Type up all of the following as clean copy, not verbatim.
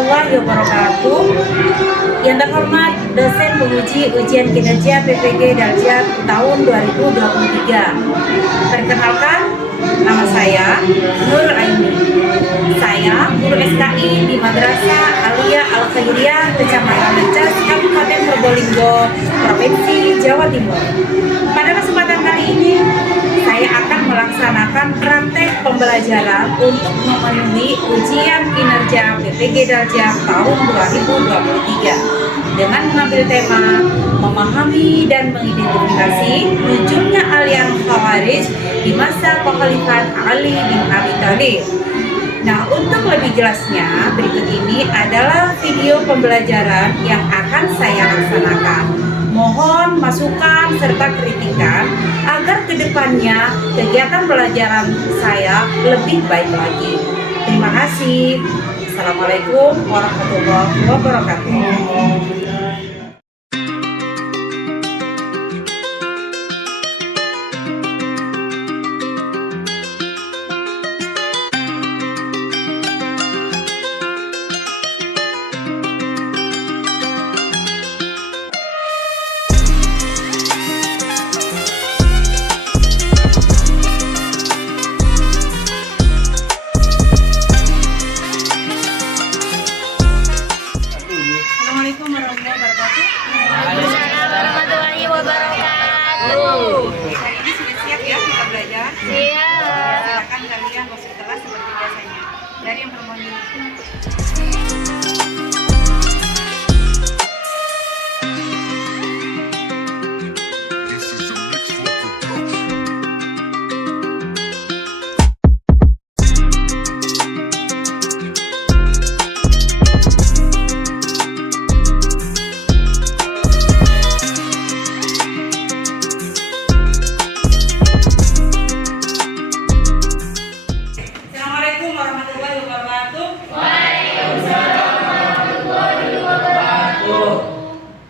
warahmatullahi wabarakatuh. Yang terhormat dosen penguji ujian kinerja PPG Daljab tahun 2023. Perkenalkan, nama saya Nur Aini. Saya guru SKI di Madrasah Aliyah Al Khairiyah, Kecamatan Lecas, Kabupaten Probolinggo, Provinsi Jawa Timur. Pada kesempatan kali ini, saya akan melaksanakan praktek pembelajaran untuk memenuhi ujian kinerja PPG Daljab tahun 2023 dengan mengambil tema memahami dan mengidentifikasi munculnya aliran Khawarij di masa Khalifah Ali bin Abi Thalib. Nah, untuk lebih jelasnya, berikut ini adalah video pembelajaran yang akan saya laksanakan. Mohon masukan serta kritikan agar kedepannya kegiatan pelajaran saya lebih baik lagi. Terima kasih. Assalamualaikum warahmatullahi wabarakatuh. Assalamualaikum warahmatullahi wabarakatuh. Hari ini sudah siap ya kita belajar? Siap. Silakan kalian masuk kelas seperti biasanya. Dari yang bermohon dulu. Assalamualaikum warahmatullahi wabarakatuh. Waalaikumsalam warahmatullahi wabarakatuh.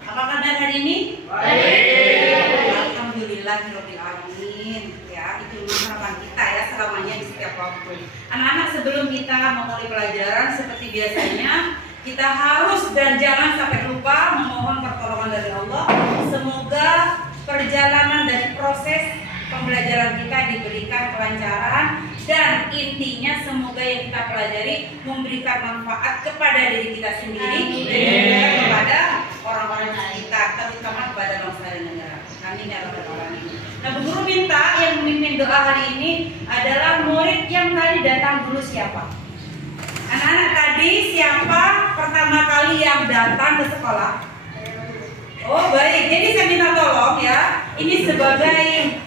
Apa kabar hari ini? Baik. Alhamdulillahirabbil alamin. Ya, itu harapan kita ya selamanya di setiap waktu. Anak-anak, sebelum kita memulai pelajaran seperti biasanya, kita harus dan jangan sampai lupa memohon pertolongan dari Allah. Semoga perjalanan dari proses pembelajaran kita diberikan kelancaran, dan intinya semoga yang kita pelajari memberikan manfaat kepada diri kita sendiri dan juga kepada orang-orang sekitar, terutama kepada bangsa dan negara. Amin ya rabbal alamin. Nah, Bu Guru minta yang memimpin doa hari ini adalah murid yang tadi datang dulu siapa? Anak-anak, tadi siapa pertama kali yang datang ke sekolah? Oh baik, jadi saya minta tolong ya, ini sebagai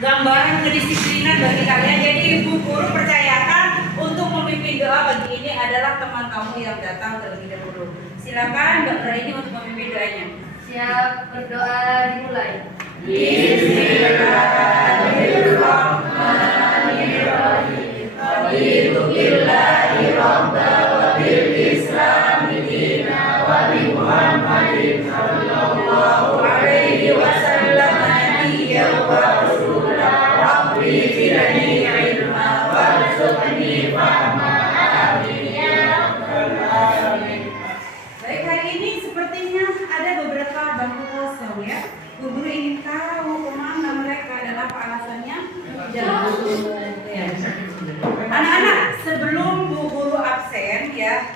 gambaran kedisiplinan bagi kalian. Jadi Ibu Guru percayakan untuk memimpin doa bagi ini adalah teman kamu yang datang terlebih dahulu. Silakan Dokter ini untuk memimpin doanya. Siap, berdoa dimulai. Bismillahirrahmanirrahim. Raditu billahi rabban wa bil islami dinan wa bi Muhammadin sallallahu alaihi wasallam nabiyyan wa rasulan. Rabbi zidni ilma warzuqni fahma. Amin ya rabbal alamin. Baik, hari ini sepertinya ada beberapa bangku kosong ya. Bu Guru ingin tahu kemana mereka dan apa alasannya. Jangan ya. Anak-anak, sebelum Bu Guru absen ya,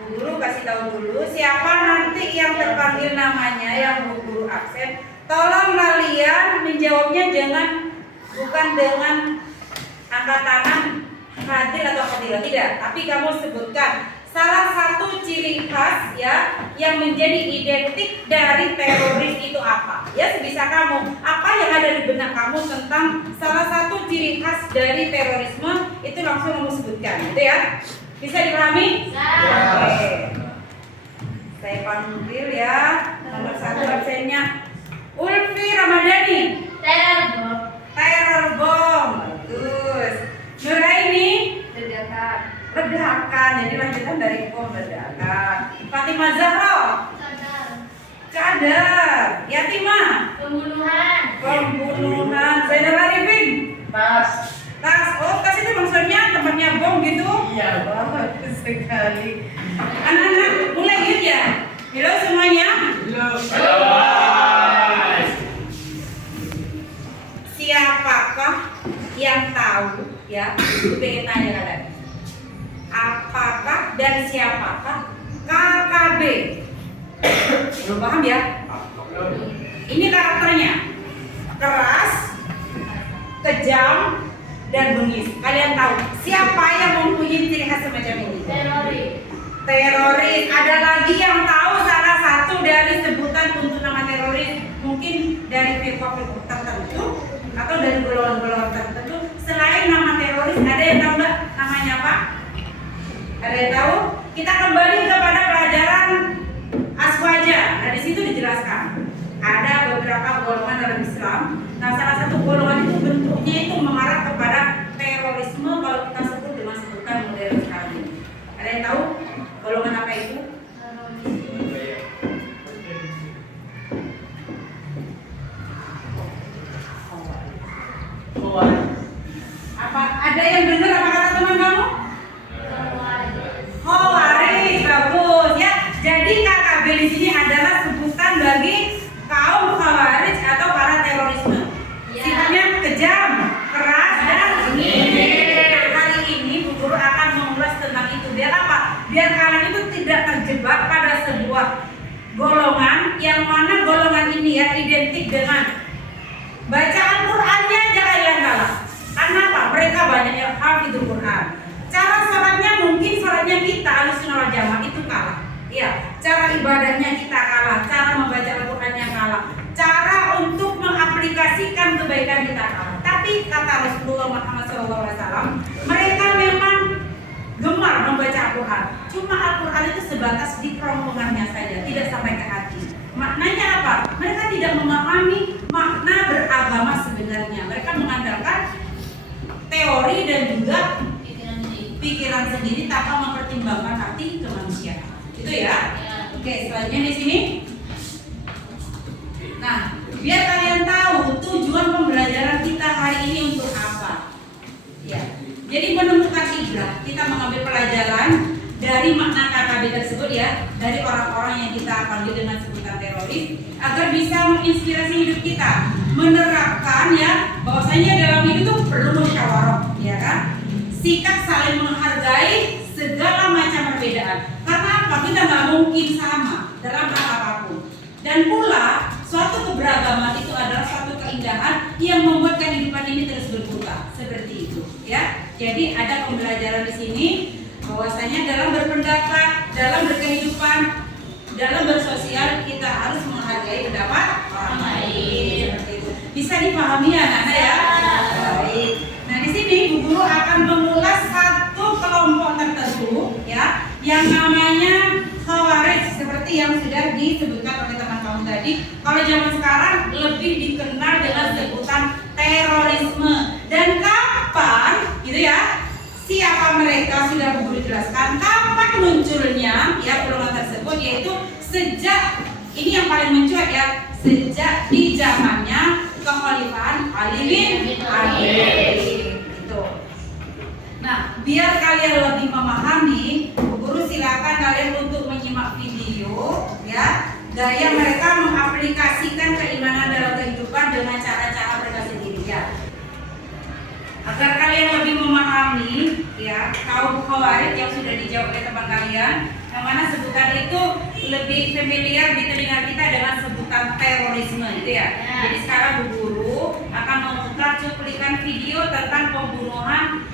Bu Guru kasih tahu dulu siapa nanti yang terpanggil namanya yang Bu Guru absen. Tolong kalian menjawabnya bukan dengan angkat tangan hadir atau tidak, tapi kamu sebutkan salah satu ciri khas ya yang menjadi identik dari teroris itu apa? Ya, sebisa kamu. Apa yang ada di benak kamu tentang salah satu ciri khas dari terorisme itu langsung kamu sebutkan, gitu ya? Bisa dipahami? Oke. Saya panggil ya nomor 1 absennya Ulfi Ramadhani. Teror bom. Bagus. Nuraini. Ledakan. Jadi lanjutan dari bom ledakan. Fatimah Zahra. Cadar. Yatimah. Pembunuhan. Zainal Arifin. Tas. Tas itu maksudnya tempatnya bom gitu. Iya, bagus sekali. Anak-anak mulai yuk ya. Halo semuanya. Siapakah yang tahu ya? Itu pengen tanya kalian. Apakah dan siapakah KKB? Belum paham ya? Ini karakternya keras, kejam, dan bengis. Kalian tahu siapa yang mempunyai ciri khas semacam ini? Teroris. Ada lagi yang tahu salah satu dari sebutan untuk nama teroris? Mungkin dari pihak-pihak tertentu atau dari golongan-golongan tertentu. Selain nama teroris, ada yang tahu nggak namanya apa? Ada yang tahu? Kita kembali kepada pelajaran aswaja. Nah di situ dijelaskan ada beberapa golongan dalam Islam. Nah salah satu golongan itu bentuknya itu mengarah kepada terorisme kalau kita sebut dengan sebutan modern sekarang ini. Ada yang tahu golongan apa itu? Apa ada yang benar apa kata teman kamu? Khawarij, bagus ya. Jadi KKB di sini adalah sebutan bagi kaum khawarij atau para terorisme. Sifatnya kejam, keras dan bengis. Hari ini Bu Guru akan mengulas tentang itu. Biar apa? Biar kalian itu tidak terjebak pada sebuah golongan yang mana golongan ini ya identik dengan bacaan Qur'annya aja kalian kalah. Karena apa? Mereka banyak yang hafizul Qur'an. Cara sholatnya mungkin sholatnya kita Ahlussunnah wal Jamaah itu kalah. Ya, cara ibadahnya kita kalah, cara membaca Al-Qur'annya kalah, cara untuk mengaplikasikan kebaikan kita kalah. Tapi kata Rasulullah Muhammad SAW, mereka memang gemar membaca Al-Qur'an. Cuma Al-Qur'an itu sebatas di kerongkongannya saja, tidak sampai ke hati. Maknanya apa? Mereka tidak memahami makna beragama sebenarnya. Mereka mengandalkan teori dan juga pikiran sendiri tanpa mempertimbangkan hati kemanusiaan. Itu ya. Oke, selanjutnya di sini. Nah, biar kalian tahu tujuan pembelajaran kita hari ini untuk apa. Ya. Jadi menemukan ibrah, kita mengambil pelajaran dari makna KKB tersebut ya, dari orang-orang yang kita panggil dengan sebutan teroris, agar bisa menginspirasi hidup kita, menerapkan ya bahwasanya dalam hidup itu perlu musyawarah, ya kan? Sikap saling menghargai segala macam perbedaan. Karena apa? Kita nggak mungkin sama dalam hal apapun. Dan pula suatu keberagaman itu adalah suatu keindahan yang membuat kehidupan ini terus berbuka seperti itu, ya. Jadi ada pembelajaran di sini bahwasanya dalam berpendapat, dalam berkehidupan, dalam bersosial kita harus menghargai pendapat orang lain. Seperti itu. Bisa dipahami ya anak-anak ya? Baik. Nah di sini Bu Guru akan mengulas satu kelompok tertentu ya, yang namanya Khawarij seperti yang sudah disebutkan oleh teman kamu tadi. Kalau zaman sekarang lebih dikenal dengan sebutan terorisme. Dan kapan gitu ya? Siapa mereka sudah Bu Guru jelaskan. Kapan munculnya ya golongan tersebut, yaitu sejak ini yang paling mencuat ya, sejak di zamannya kekhalifahan Ali bin Abi Thalib. Itu. Nah, biar kalian lebih memahami, Bu Guru silakan kalian untuk menyimak video ya, gaya mereka mengaplikasikan keimanan dalam kehidupan dengan cara-cara mereka sendiri ya. Agar kalian lebih memahami ya kaum Khawarij yang sudah dijawab oleh teman kalian, yang mana sebutan itu lebih familiar di telinga kita dengan sebutan terorisme itu ya. Jadi sekarang Bu Guru akan memutar cuplikan video tentang pembunuhan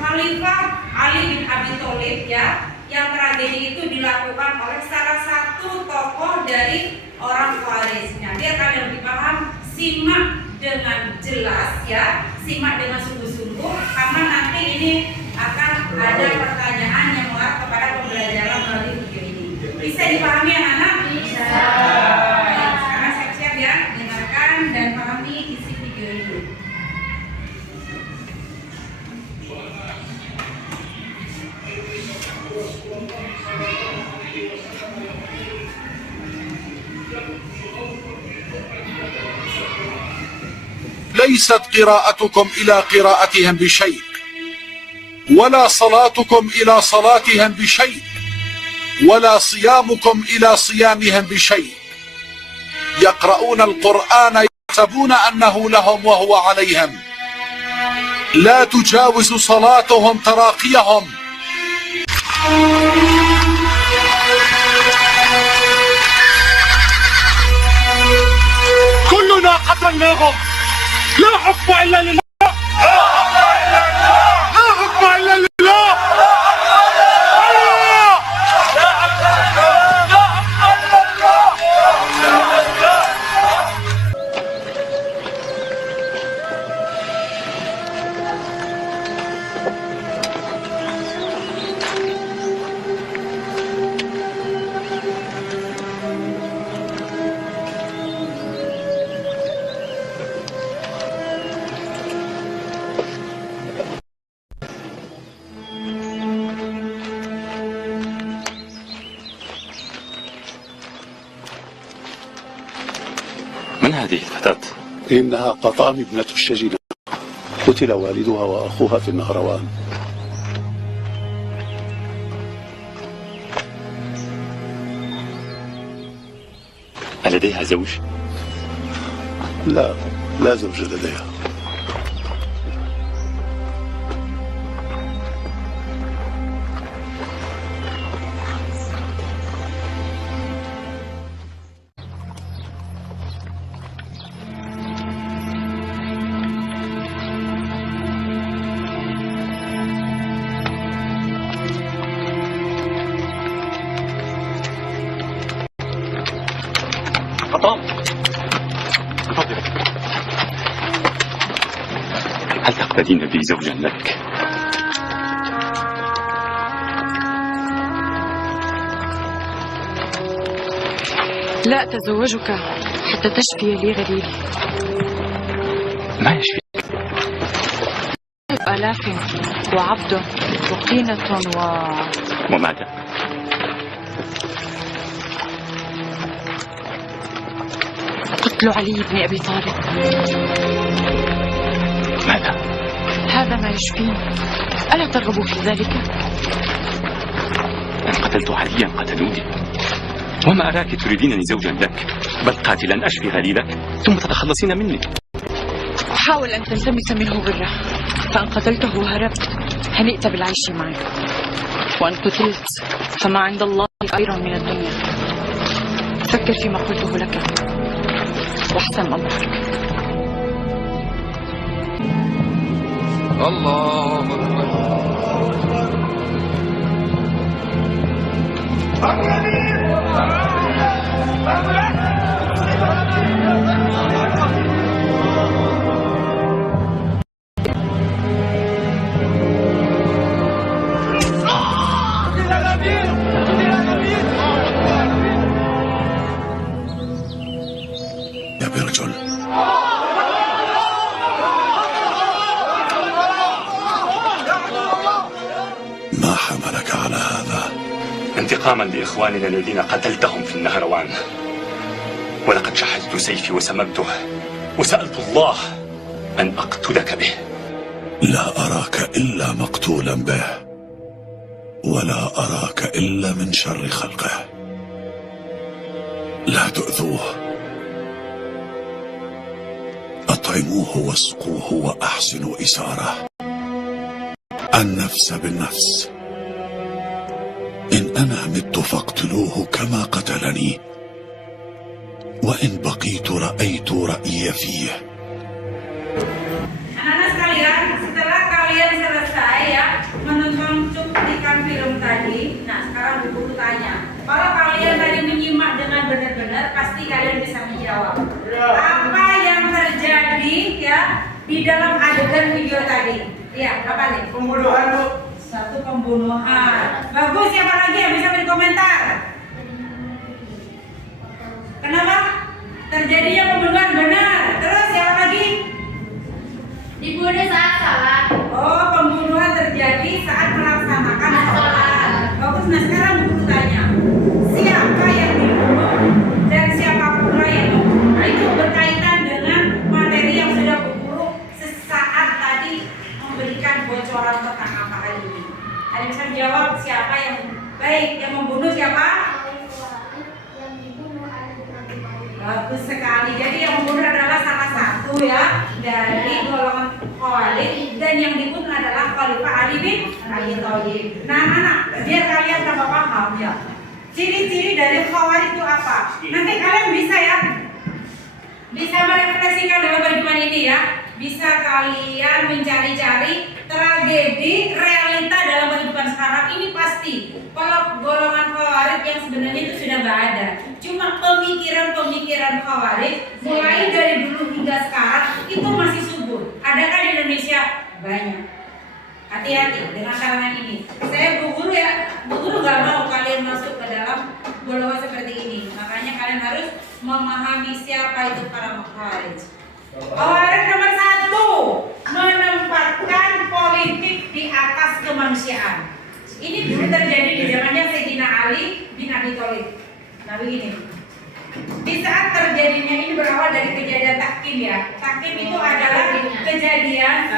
Khalifah Ali bin Abi Thalib ya, yang tragedi itu dilakukan oleh salah satu tokoh dari orang Khawarij. Nah, biar kalian lebih paham, simak dengan jelas ya, simak dengan sungguh-sungguh, karena nanti ini akan ada pertanyaan yang mengarah kepada pembelajaran melalui video ini. Bisa dipahami anak-anak? Bisa. Baik, sekarang siap-siap ya, dengarkan dan pahami isi video ini. لا ليست قراءتكم إلى قراءتهم بشيء، ولا صلاتكم إلى صلاتهم بشيء، ولا صيامكم إلى صيامهم بشيء. يقرؤون القرآن يحسبون أنه لهم وهو عليهم، لا تجاوز صلاتهم تراقيهم. كلنا قتلناهم، لا حكم إلا لله، لا حكم إلا لله. من هذه الفتاة؟ إنها قطام ابنة الشجنة، قتل والدها وأخوها في النهروان. ألديها زوج؟ لا، لا زوج لديها. قطام، من فضلك، هل تقتدين بي زوجا لك؟ لا أتزوجك حتى تشفي لي غليلي. ما يشفي؟ آلاف وعبد وقينة وماذا؟ قتل علي بن أبي طالب. ماذا؟ هذا ما يشفيني، ألا ترغب في ذلك؟ إن قتلت عليا قتلوني، وما أراك تريدينني زوجا لك، بل قاتلا أشفي غليلك ثم تتخلصين مني. حاول أن تلتمس منه بره، فإن قتلته وهربت هنئت بالعيش معي، وإن قتلت فما عند الله خير من الدنيا. فكر فيما قلته لك واحسن أمرك. الله يا برجل، ما حملك على هذا؟ انتقاما لإخواننا الذين قتلتهم في النهروان، ولقد شحذت سيفي وسممته وسألت الله أن أقتلك به. لا أراك إلا مقتولا به، ولا أراك إلا من شر خلقه. لا تؤذوه، أطعموه واسقوه وأحسنوا إساره. النفس بالنفس، إن أنا مت فاقتلوه كما قتلني، وإن بقيت رأيت رأيي فيه. Anak-anak sekalian, setelah kalian selesai ya menonton cuplikan film tadi, nah sekarang Bu Guru tanya. Kalau kalian tadi menyimak dengan benar-benar, pasti kalian bisa menjawab. Apa yang terjadi ya di dalam adegan video tadi? Ya, apa nih? Pembunuhan, Bu. Satu pembunuhan. Bagus, siapa lagi yang bisa berkomentar? Kenapa? Terjadinya pembunuhan, benar. Terus siapa lagi? Dibunuh saat salat. Oh, pembunuhan terjadi saat melaksanakan sholat. Bagus, nah sekarang Bu Guru tanya, siapa yang dibunuh dan siapa pula yang membunuh? Nah, itu berkaitan dengan materi yang sudah Bu Guru dan yang dibunuh adalah Khalifah Ali bin Abi Thalib. Nah anak, biar kalian tambah paham ya. Ciri-ciri dari Khawarij itu apa? Nanti kalian bisa merefleksikan dalam kehidupan ini ya. Bisa kalian mencari-cari tragedi realita dalam kehidupan sekarang ini pasti. Kalau golongan Khawarij yang sebenarnya itu sudah nggak ada. Cuma pemikiran Khawarij mulai dari dulu hingga sekarang itu masih subur. Adakah di Indonesia? Banyak. Hati-hati dengan kalangan ini. Saya Bu Guru nggak mau kalian masuk ke dalam golongan seperti ini. Makanya kalian harus memahami siapa itu para Khawarij. Khawarij nomor 1, menempatkan politik di atas kemanusiaan. Ini dulu terjadi di zamannya Sayyidina Ali bin Abi Thalib. Nah begini, di saat terjadinya ini berawal dari kejadian Tahkim ya. Tahkim itu adalah kejadian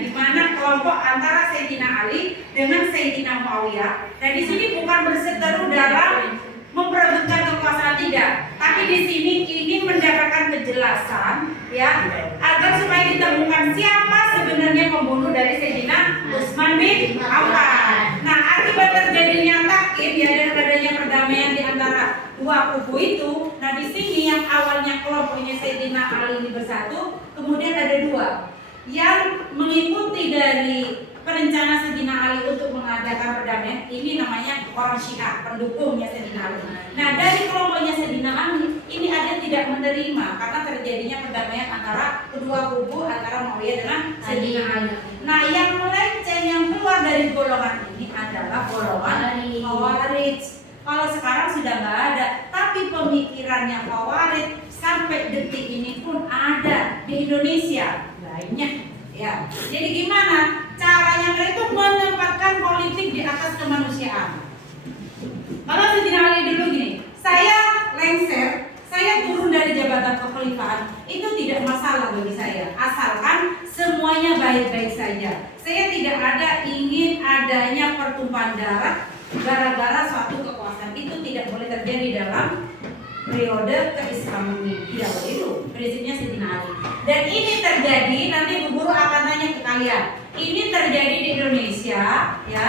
di mana kelompok antara Sayyidina Ali dengan Sayyidina Muawiyah. Dan di sini bukan berseteru dalam memperebutkan kekuasaan, tidak, tapi di sini ingin mendapatkan kejelasan ya, agar supaya ditemukan siapa sebenarnya pembunuh dari Sayyidina Utsman bin Affan. Nah, akibat terjadinya Tahkim ya dan adanya perdamaian di antara dua kubu itu, nah di sini yang awalnya kelompoknya Sayyidina Ali ini bersatu, kemudian ada dua yang mengikuti dari perencana Sayyidina Ali untuk mengadakan perdamaian. Ini namanya orang Syiah, pendukungnya Sayyidina Ali. Nah, dari kelompoknya Sayyidina Ali ini ada yang tidak menerima karena terjadinya perdamaian antara kedua kubu, antara Muawiyah dengan Sayyidina Ali. Nah, yang melenceng, yang keluar dari golongan ini adalah golongan Khawarij. Kalau sekarang sudah nggak ada, tapi pemikirannya Khawarij sampai detik ini pun ada di Indonesia banyak. Ya, jadi gimana caranya mereka menempatkan politik di atas kemanusiaan? Kalau Sayyidina Ali dulu gini, saya lengser, saya turun dari jabatan kekhalifahan, itu tidak masalah bagi saya, asalkan semuanya baik-baik saja. Saya tidak ada ingin adanya pertumpahan darah gara-gara suatu kekuasaan. Itu tidak boleh terjadi dalam periode keislaman ini. Tidak boleh, itu prinsipnya Sayyidina Ali. Dan ini terjadi, nanti Bu Guru akan tanya ke kalian. Ini terjadi di Indonesia, ya.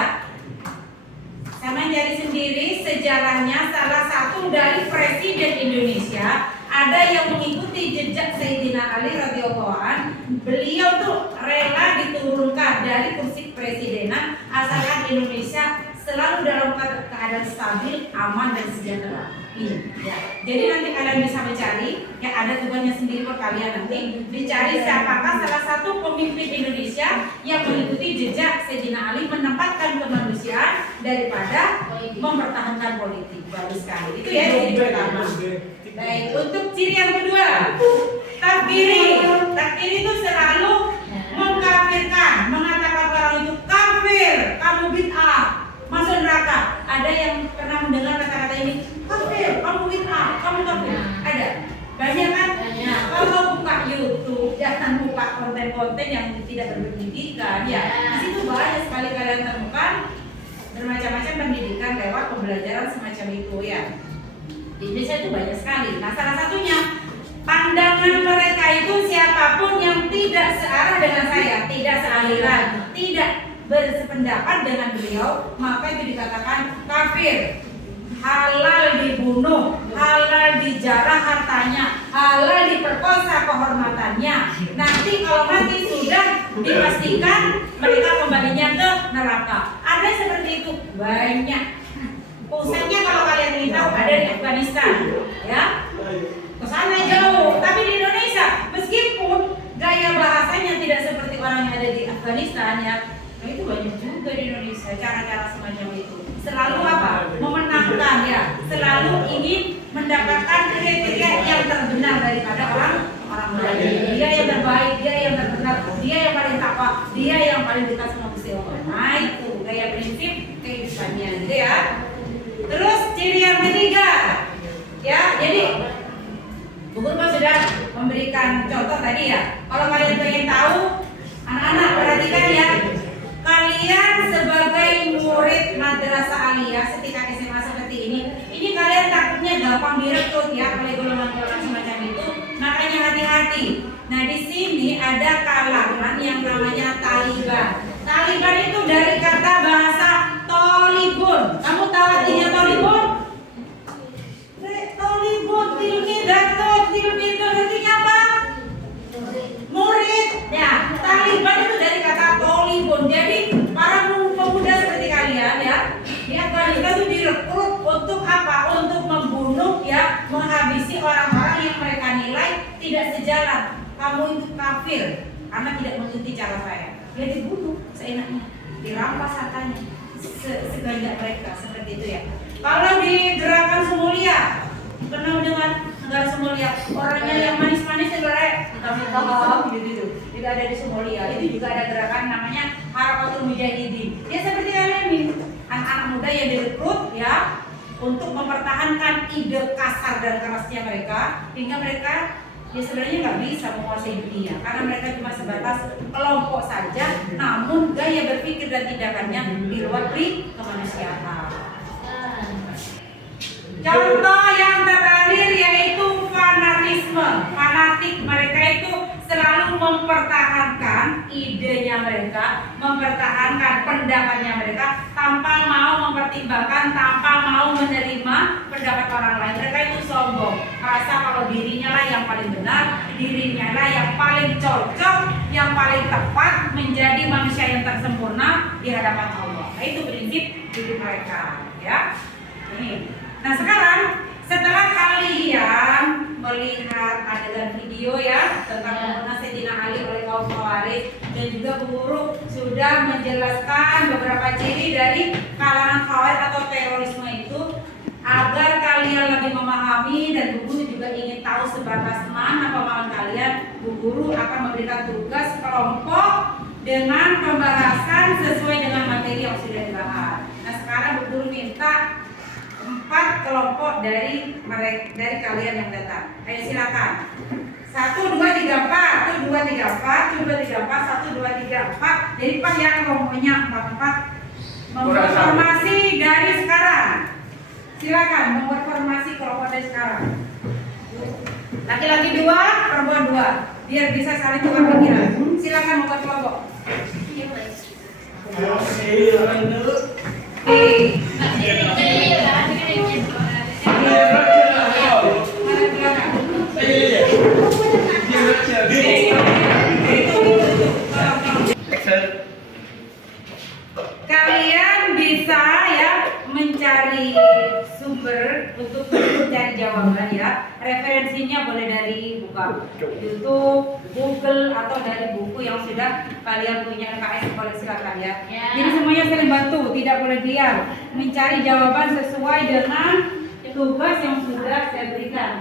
Saya mencari sendiri sejarahnya, salah satu dari presiden Indonesia ada yang mengikuti jejak Sayyidina Ali radhiyallahu anhu. Beliau tuh rela diturunkan dari kursi presidenan asalkan Indonesia selalu dalam keadaan stabil, aman dan sejahtera. Ya. Jadi nanti kalian bisa mencari, ya ada tugasnya sendiri buat kalian nanti dicari siapakah salah satu pemimpin Indonesia yang mengikuti jejak Sayyidina Ali menempatkan kemanusiaan daripada mempertahankan politik. Bagus sekali. Itu ya ciri pertama. Baik, untuk ciri yang kedua, takfiri. Takfiri itu selalu mengkafirkan, mengatakan orang itu kafir, kamu bid'ah, masuk neraka. Ada yang pernah mendengar kata-kata ini? Kafir, kamu bid'ah, kamu kafir. Ada. Banyak kan? Nah, kalau buka YouTube, jangan buka konten-konten yang tidak berpendidikan. Ya, di situ banyak sekali kalian temukan bermacam-macam pendidikan lewat pembelajaran semacam itu ya. Di Indonesia itu banyak sekali. Nah, salah satunya pandangan mereka itu siapapun yang tidak searah dengan saya, tidak sealiran, tidak bersependapat dengan beliau, maka itu dikatakan kafir. Halal dibunuh, halal dijarah hartanya, halal diperkosa kehormatannya. Nanti kalau mati sudah dipastikan mereka kembalinya ke neraka. Ada seperti itu banyak. Pusatnya kalau kalian ingin tahu ada di Afghanistan, ya. Kesana jauh, tapi di Indonesia meskipun gaya bahasanya tidak seperti orang yang ada di Afghanistan ya, nah itu banyak juga di Indonesia cara-cara semacam itu. Selalu apa? Memenangkan ya, selalu ingin mendapatkan kriteria yang terbenar daripada orang lain. Dia yang terbaik, dia yang terbenar, dia yang paling takwa, dia yang paling dekat sama Gusti Allah. Nah itu gaya prinsip kehidupannya, gitu ya. Terus ciri yang ketiga, ya jadi Bu Guru sudah memberikan contoh tadi ya. Kalau kalian pengen tahu, anak-anak perhatikan ya. Kalian sebagai murid madrasah aliyah setingkat SMA seperti ini kalian takutnya gampang direkrut ya oleh golongan-golongan semacam itu. Makanya hati-hati. Nah, di sini ada kalangan yang namanya Taliban. Taliban itu dari kata bahasa Tolibun. Kamu tahu artinya Tolibun? Tolibun, tilmi datuk, tilmi itu artinya apa? Murid. Ya, Taliban itu dari kata Tolibun. Jadi para pemuda seperti kalian ya, di Afghanistan itu direkrut untuk apa? Untuk membunuh ya, menghabisi orang-orang yang mereka nilai tidak sejalan. Kamu itu kafir karena tidak mengikuti cara saya. Dia dibunuh seenaknya, dirampas hartanya, seganjak mereka seperti itu ya. Kalau di gerakan Somalia, kenal dengan negara Somalia, orangnya yang manis-manis negara kami tahu gitu. Tidak ada di Somalia. Itu juga ada gerakan namanya Harakatul Mujahidin. Ya seperti kalian ini, anak-anak muda yang direkrut ya untuk mempertahankan ide kasar dan kerasnya mereka, hingga mereka ya sebenarnya nggak bisa menguasai dunia karena mereka cuma sebatas kelompok saja, namun gaya berpikir dan tindakannya di luar kemanusiaan. Contoh yang terakhir yaitu fanatisme. Fanatik, mereka itu selalu mempertahankan idenya mereka, mempertahankan pendapatnya mereka tanpa mau mempertimbangkan, tanpa mau menerima pendapat orang lain. Mereka itu sombong, merasa kalau dirinya lah yang paling benar, dirinya lah yang paling cocok, yang paling tepat menjadi manusia yang tersempurna di hadapan Allah. Nah, itu prinsip hidup mereka, ya. Ini. Nah, sekarang setelah kalian melihat adegan video ya tentang pembunuhan Sayyidina Ali oleh kaum Khawarij, dan juga Bu Guru sudah menjelaskan beberapa ciri dari kalangan Khawarij atau terorisme itu, agar kalian lebih memahami dan Bu Guru juga ingin tahu sebatas mana pemahaman kalian. Bu Guru akan memberikan tugas kelompok dengan pembahasan sesuai dengan materi yang sudah dibahas. Nah, sekarang Bu Guru minta 4 kelompok dari kalian yang datang. Ayo silakan. 1, 2, 3, 4. 1, 2, 3, 4. 1, 2, 3, 4. 1, 2, 3, 4. Jadi 4 ya kelompoknya 4. Membuat formasi dari sekarang. Silakan membuat formasi kelompok dari sekarang. Laki-laki 2, perempuan 2. Biar bisa saling tukar pikiran. Silakan membuat kelompok. Kalian bisa ya mencari sumber untuk mencari jawaban ya. Referensinya boleh dari buka YouTube, Google, atau dari buku yang sudah kalian punya. KS boleh silakan ya. Jadi semuanya saling bantu, tidak boleh diam. Mencari jawaban sesuai dengan tugas yang sudah saya berikan.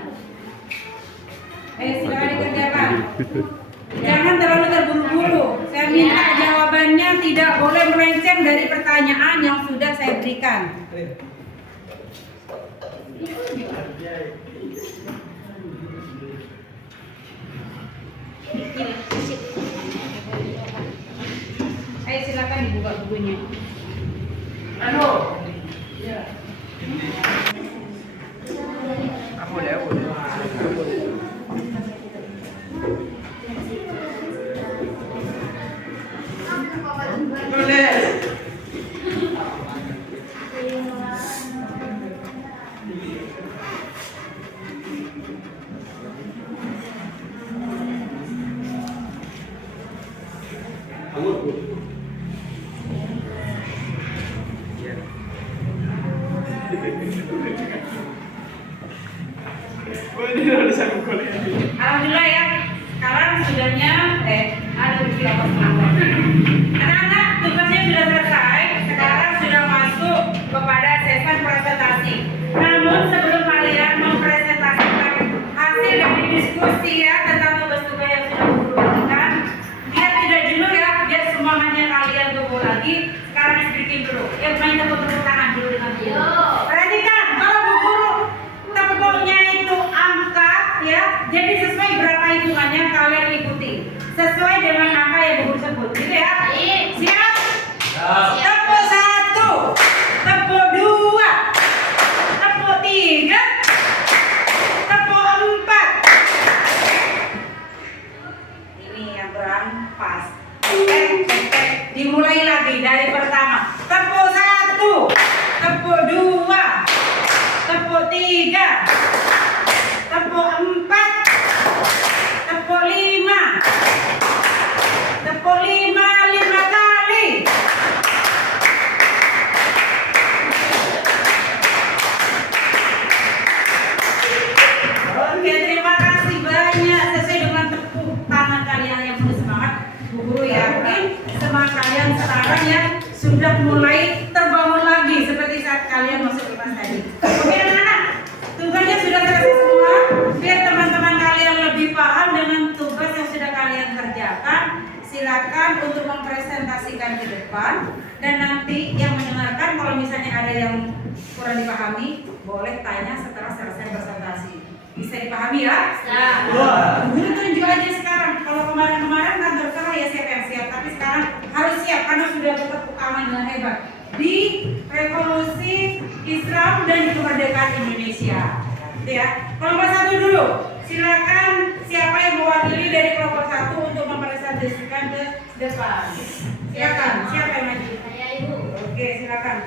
Silakan dikerjakan. Jangan terlalu terburu-buru. Saya minta jawabannya tidak boleh melenceng dari pertanyaan yang sudah saya berikan. Ayo silakan dibuka bukunya. Halo. Ya. Boleh. Alhamdulillah ya, sekarang sudahnya ada beberapa penanggung. Anak-anak tugasnya sudah selesai, sekarang sudah masuk kepada sesi presentasi. Namun sebelum kalian mempresentasikan hasil dari diskusi ya tentang tugas-tugas yang sudah dilakukan, biar tidak jenuh ya, biar semangatnya kalian tumbuh lagi. Sekarang speaking dulu, ya main tepuk tangan dulu dengan Bu Guru. Perhatikan, kalau Bu Guru tepuknya itu angka ya, jadi sesuai berapa hitungannya kalian ikuti sesuai dengan angka yang Bu Guru sebut gitu ya. tepuk 3, tepuk 4, tepuk 5, tepuk 5 kali. Oke, terima kasih banyak. Sesuai dengan tepuk tangan kalian yang penuh semangat, Bu Guru yakin semangat kalian sekarang ya sudah mulai terbangun lagi seperti saat kalian masuk kelas tadi. Oke anak-anak, tugasnya sudah selesai semua. Biar teman-teman kalian lebih paham dengan tugas yang sudah kalian kerjakan, silakan untuk mempresentasikan ke depan. Dan nanti yang mendengarkan kalau misalnya ada yang kurang dipahami, boleh tanya setelah selesai presentasi. Bisa dipahami ya? Guru tunjuk aja sekarang. Kalau kemarin-kemarin kan terserah ya siapa yang siap, tapi sekarang harus siap karena sudah bertepuk tangan dengan hebat di revolusi Islam dan di kemerdekaan Indonesia. Ya, kelompok 1 dulu. Silakan siapa yang mewakili dari kelompok 1 untuk mempresentasikan ke depan. Silakan, siapa yang maju? Saya Ibu. Oke, silakan.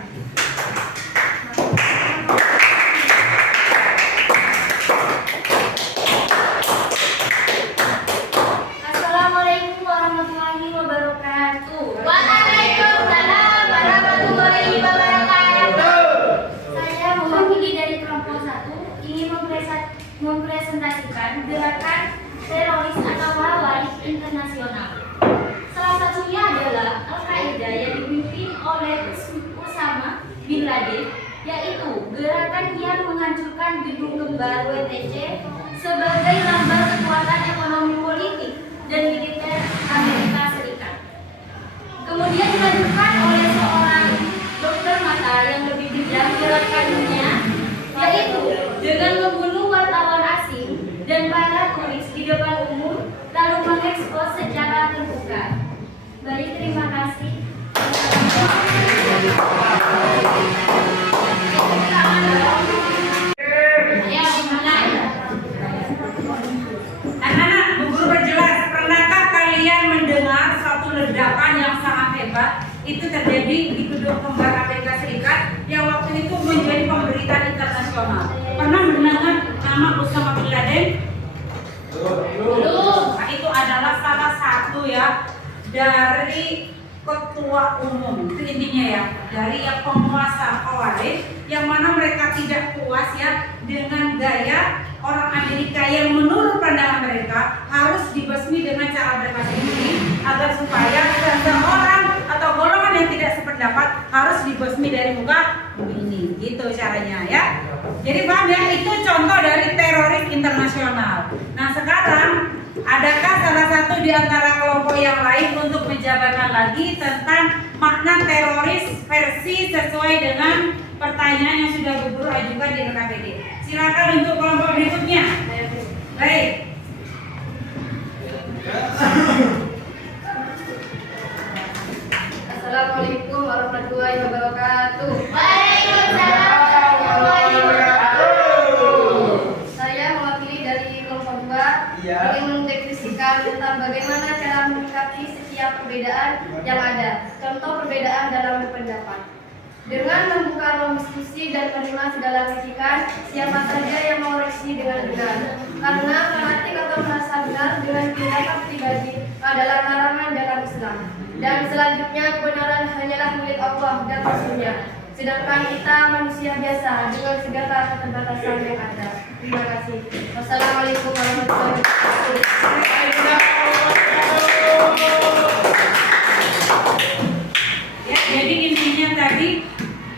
Assalamualaikum warahmatullahi wabarakatuh. Waalaikumsalam warahmatullahi wabarakatuh. Saya mewakili dari kelompok 1 ingin mempresentasikan gerakan teroris atau khawarij internasional. Salah satunya adalah Al-Qaeda yang dipimpin oleh Osama bin Laden, yaitu gerakan yang menghancurkan gedung kembar WTC sebagai lambang kekuatan ekonomi politik dan militer Amerika Serikat. Kemudian dilanjutkan oleh seorang dokter mata yang lebih bijak gerakannya, yaitu dengan membunuh wartawan asing dan para turis di depan umum lalu mengekspos secara terbuka. Baik, terima kasih. Ya, dimulai. Anak-anak, Bu Guru berjelas, pernahkah kalian mendengar suatu ledakan yang sangat hebat itu terjadi di gedung kembar Amerika Serikat yang waktu itu menjadi pemberitaan internasional? Pernah mendengar nama Osama bin Laden? Belum. Nah, itu adalah salah satu ya dari ketua umum, itu intinya ya, dari yang penguasa Khawarij yang mana mereka tidak puas ya dengan gaya orang Amerika yang menurut pandangan mereka harus dibasmi dengan cara mereka sendiri agar supaya seseorang atau golongan yang tidak sependapat harus dibasmi dari muka bumi ini, gitu caranya ya. Jadi paham ya, itu contoh dari teroris internasional. Nah sekarang adakah salah satu di antara kelompok yang lain untuk menjabarkan lagi tentang makna teroris versi sesuai dengan pertanyaan yang sudah Bu Guru ajukan di RKPD? Silakan untuk kelompok berikutnya. Baik. Assalamualaikum warahmatullahi wabarakatuh. Waalaikumsalam warahmatullahi wabarakatuh. Saya mewakili dari kelompok 2 ingin mendefinisikan tentang bagaimana cara menyikapi setiap perbedaan yang ada. Contoh perbedaan dalam berpendapat. Dengan membuka ruang diskusi dan menerima segala kritikan, siapa saja yang mau reaksi dengan benar. Karena fanatik atau merasa benar dengan pendapat pribadi adalah larangan dalam Islam. Dan selanjutnya kebenaran hanyalah milik Allah dan Rasulnya. Sedangkan kita manusia biasa dengan segala keterbatasan yang ada. Terima kasih. Wassalamualaikum warahmatullahi wabarakatuh. Ya, jadi intinya tadi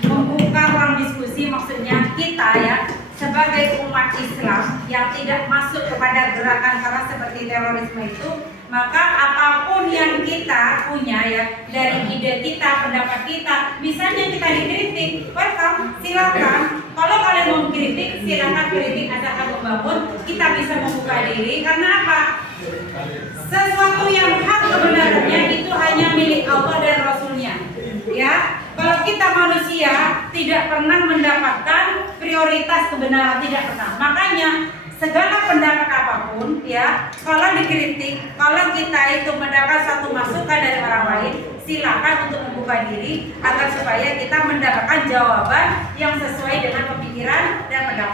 membuka ruang diskusi, maksudnya kita ya sebagai umat Islam yang tidak masuk kepada gerakan keras seperti terorisme itu, maka apapun yang kita punya ya dari ide kita, pendapat kita, misalnya kita dikritik, welcome, silakan. Kalau kalian mau kritik, silakan kritik asalkan membangun. Kita bisa membuka diri karena apa? Sesuatu yang hak kebenarannya itu hanya milik Allah dan Rasulnya. Ya, kalau kita manusia tidak pernah mendapatkan prioritas kebenaran, tidak pernah. Makanya segala pendapat apapun ya, kalau dikritik, kalau kita itu mendapat satu masukan dari orang lain, silakan untuk membuka diri agar supaya kita mendapatkan jawaban yang sesuai dengan pemikiran dan pendapat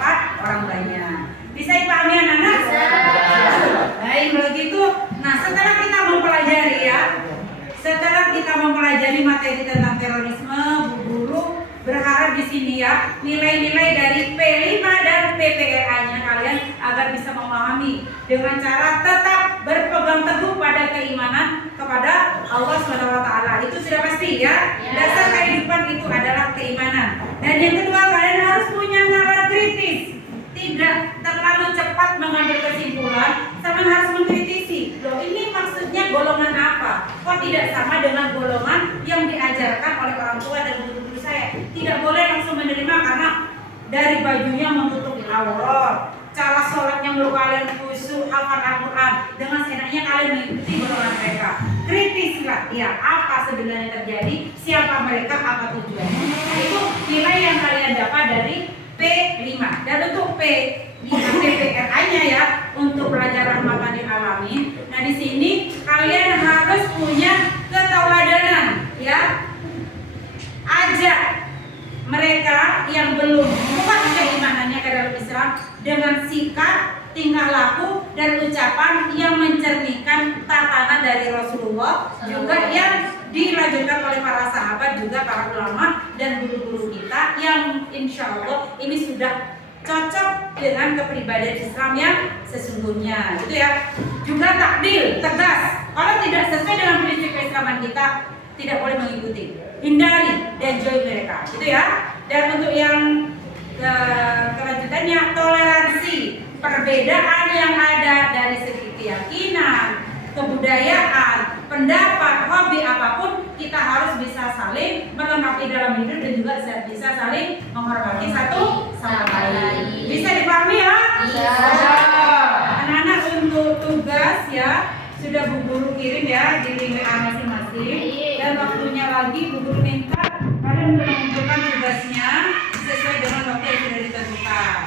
mempelajari materi tentang terorisme, Bu Guru berharap di sini ya nilai-nilai dari P5 dan PPRA-nya kalian agar bisa memahami dengan cara tetap berpegang teguh pada keimanan kepada Allah SWT. Itu sudah pasti ya. Dasar kehidupan itu adalah keimanan. Dan yang kedua, kalian harus punya nalar kritis. Tidak terlalu cepat mengambil kesimpulan, sama harus mengkritisi. Loh, ini maksudnya golongan apa? Kok tidak sama dengan golongan yang diajarkan oleh orang tua dan guru-guru saya? Tidak boleh langsung menerima karena dari bajunya menutupi aurat, cara sholatnya menurut kalian khusyuk, hafal Al-Quran, dengan seenaknya kalian mengikuti golongan mereka. Kritislah, ya apa sebenarnya terjadi, siapa mereka, apa tujuannya. Nah, itu nilai yang kalian dapat dari P5. Dan untuk PPRA-nya ya, untuk pelajaran rahmatan lil alamin. Nah, di sini kalian harus punya ketauladanan, ya. Ajak mereka yang belum kuat keimanannya ke dalam Islam dengan sikap, tingkah laku dan ucapan yang mencerminkan tatanan dari Rasulullah, juga yang dilanjutkan oleh para sahabat, juga para ulama dan guru-guru kita yang insya Allah ini sudah cocok dengan kepribadian Islam yang sesungguhnya, gitu ya. Juga takdil, tegas, kalau tidak sesuai dengan prinsip keislaman kita tidak boleh mengikuti, hindari dan jauhi mereka, gitu ya. Dan untuk yang kelanjutannya, toleransi perbedaan yang ada dari segi keyakinan, kebudayaan, pendapat, hobi apapun, kita harus bisa saling melengkapi dalam hidup dan juga bisa saling menghormati satu sama lain. Bisa dipahami ya? Bisa. Anak-anak untuk tugas ya sudah Bu Guru kirim ya di link WA masing-masing. Dan waktunya lagi Bu Guru minta kalian mengumpulkan tugasnya sesuai dengan waktu yang sudah ditentukan.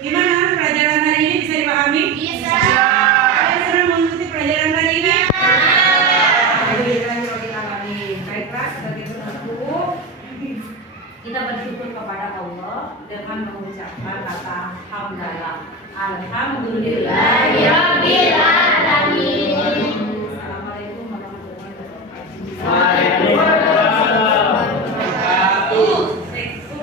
Gimana pelajaran hari ini, bisa dipahami? Bisa. Kalian senang mengikuti pelajaran hari ini? Baiklah, sebagai penutup kita bersyukur kepada Allah dengan mengucapkan kata hamdalah. Alhamdulillahirabbil alamin.